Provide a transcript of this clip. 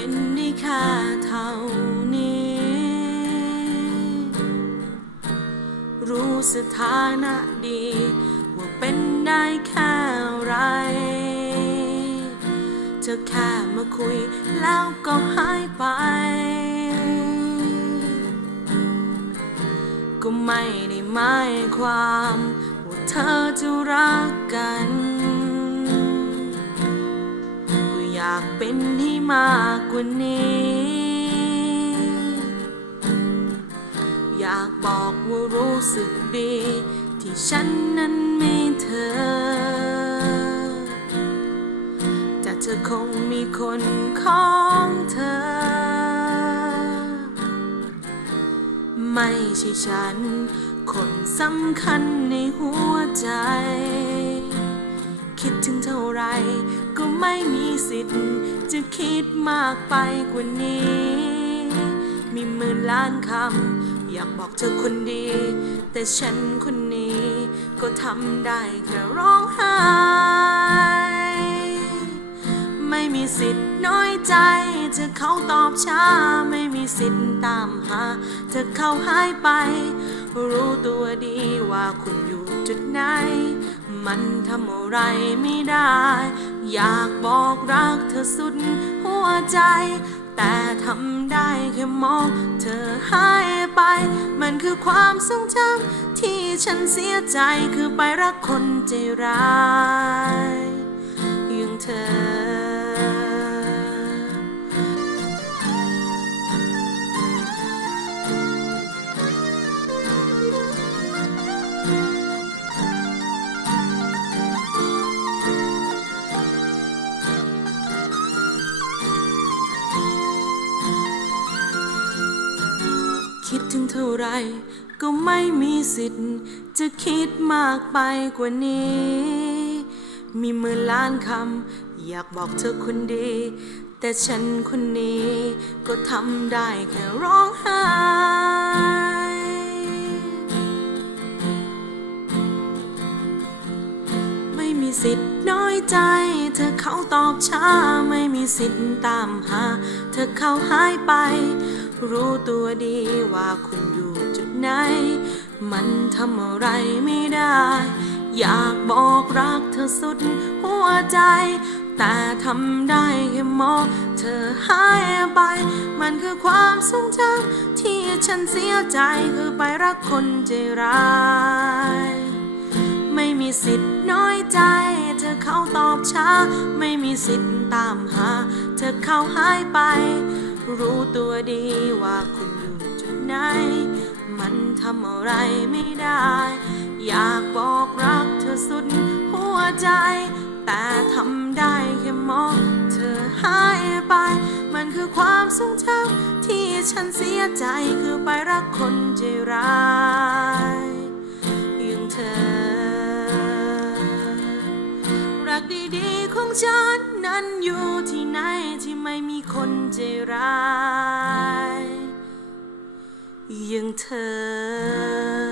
เป็นได้แค่เท่านี้ รู้สถานะดี ว่าเป็นได้แค่ไร เธอแค่มาคุยแล้วก็หายไป ก็ไม่ได้หมายความว่าเธอจะรักกัน ก็อยากเป็น มากกว่านี้ อยากบอกว่ารู้สึกดี ที่ฉันนั้นมีเธอ แต่เธอคงมีคนของเธอ ไม่ใช่ฉัน คนสำคัญในหัวใจ คิดถึงเท่าไร ไม่มีสิทธิ์ จะคิดมากไปกว่านี้ มีหมื่นล้านคำ อยากบอกเธอคนดี แต่ฉันคนนี้ก็ทำได้แค่ร้องไห้ ไม่มีสิทธิ์น้อยใจเธอเขาตอบช้า ไม่มีสิทธิ์ตามหา เธอเขาหายไป รู้ตัวดีว่าคุณอยู่จุดไหน มันทำอะไรไม่ได้ อยากบอกรักเธอสุดหัวใจ แต่ทำได้แค่มองเธอหายไป มันคือความทรงจำที่ฉันเสียใจคือไปรักคนใจร้ายอย่างเธอ คิดถึงเท่าไร ก็ไม่มีสิทธิ์ จะคิดมากไปกว่านี้ มีหมื่นล้านคำอยากบอกเธอคนดี แต่ฉันคนนี้ก็ทำได้แค่ร้องไห้ไม่มีสิทธิ์น้อยใจ เธอเขาตอบช้า ไม่มีสิทธิ์ตามหา เธอเขาหายไป รู้ตัวดีว่าคุณอยู่จุดไหน มันทำอะไรไม่ได้ อยากบอกรักเธอสุดหัวใจ แต่ทำได้แค่มองเธอหายไป มันคือความทรงจำที่ฉันเสียใจคือไปรักคนใจร้ายไม่มีสิทธิ์น้อยใจ เธอเขาตอบช้า ไม่มีสิทธิ์ตามหา เธอเขาหายไป รู้ตัวดีว่าคุณอยู่จุดไหน มันทำอะไรไม่ได้ อยากบอกรักเธอสุดหัวใจ แต่ทำได้แค่มองเธอหายไป มันคือความทรงจำที่ฉันเสียใจคือไปรักคนใจร้าย นั้นอยู่ที่ไหนที่ไม่มีคนใจร้ายอย่างเธอ